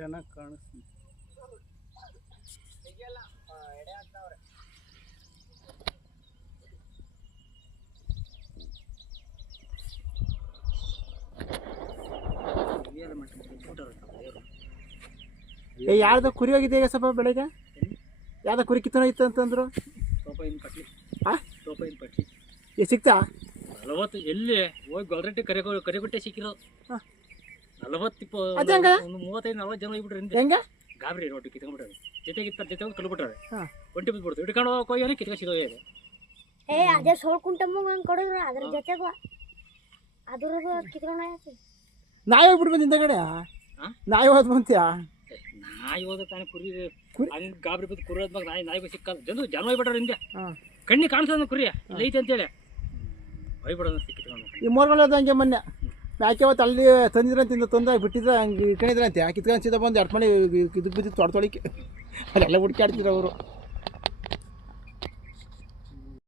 ಚೆನ್ನಾಗಿ ಕಾಣಿಸ್ತೀನಿ. ಯಾರ್ದು ಕುರಿ ಹೋಗಿದೆ ಈಗ ಸ್ವಲ್ಪ ಬೆಳಗ್ಗೆ? ಯಾವ್ದು ಕುರಿ ಕಿತ್ತನ ಇತ್ತು ಅಂತಂದ್ರು? ಟೋಪೈನ್ ಪಟ್ಲಿ. ಹಾಂ, ಟೋಪೈನ್ ಪಟ್ಲಿ ಸಿಕ್ತಾ? 40 ಎಲ್ಲಿ ಹೋಗಿ ಗೊಲ್ರಟ್ಟಿ ಕರಿಗುಟ್ಟೆ ಸಿಕ್ಕಿರೋ. 40 ಒಂದು 35-40 ಜನ ಹೋಗ್ಬಿಟ್ರೆ ಹಿಂದೆ. ಹೆಂಗೆ ಗಾಬರಿ ರೋಟಿ ಕಿತ್ಕೊಂಡ್ಬಿಟ್ಟಾರೆ. ಜೊತೆಗೆ ಕಲ್ಬಿಟ್ಟಾರೆ. ಹಾಂ, ಒಂಟಿ ಬಿದ್ಬಿಡ್ತು. ಹಿಡ್ಕೊಂಡು ಹೋಗಿ ಕಿತ್ಕೊಂಡು ಅದೇ ಸೋಳ್ಕುಂಟಮ್ಮ ಕೊಡಿದ್ರು ಅದ್ರ ಜೊತೆಗೂ ಅದ್ರದ್ದು ಕಿತ್ಕೊಂಡ ನಾಯಿ ಹೋಗ್ಬಿಟ್ಟು ಬಂದು ಹಿಂದಗಡೆ. ನಾಯಿ ಹೋದ್ ಬಂತ್ಯಾ? ನಾಯಿ ಹೋದ ತಾನೆ ಕುರಿ ಹಂಗೆ ಗಾಬರಿ ಬಿದ್ದು ಕುರಿ ಹೋದ್ಮಾಗ ನಾಯಿಗೂ ಸಿಕ್ಕಲ್ಲ. ಜನ ಹೋಗ್ಬಿಟ್ಟಾರೆ ಹಿಂದೆ. ಕಣ್ಣಿ ಕಾಣಿಸೋದು ಕುರಿ ಲೈಟ್ ಅಂತೇಳಿ ಹೋಗ್ಬಿಡೋದು ಕಿತ್ಕೊಂಡು. ಈ ಮೂರ್ಗಳು ಅದು ಹಂಗೆ ಮೊನ್ನೆ ಯಾಕೆ ಅವತ್ತು ಅಲ್ಲಿ ತಂದಿದ್ರಂತ ತೊಂದರೆ ಬಿಟ್ಟಿದ್ರೆ ಹಂಗೆ ಇಟ್ಕೊಂಡಿದ್ರಂತೆ. ಕಿತ್ಕೊಂಡು ಸೀದಾ ಬಂದು ಎಟ್ ಮಾಡಿ ಇದಕ್ಕೆ ಬಿದ್ದು ತೊಡ್ತೊಳಿಕೆ ಅಲ್ಲೆಲ್ಲ ಹುಡುಕಿ ಆಡ್ತಿದ್ರು ಅವರು.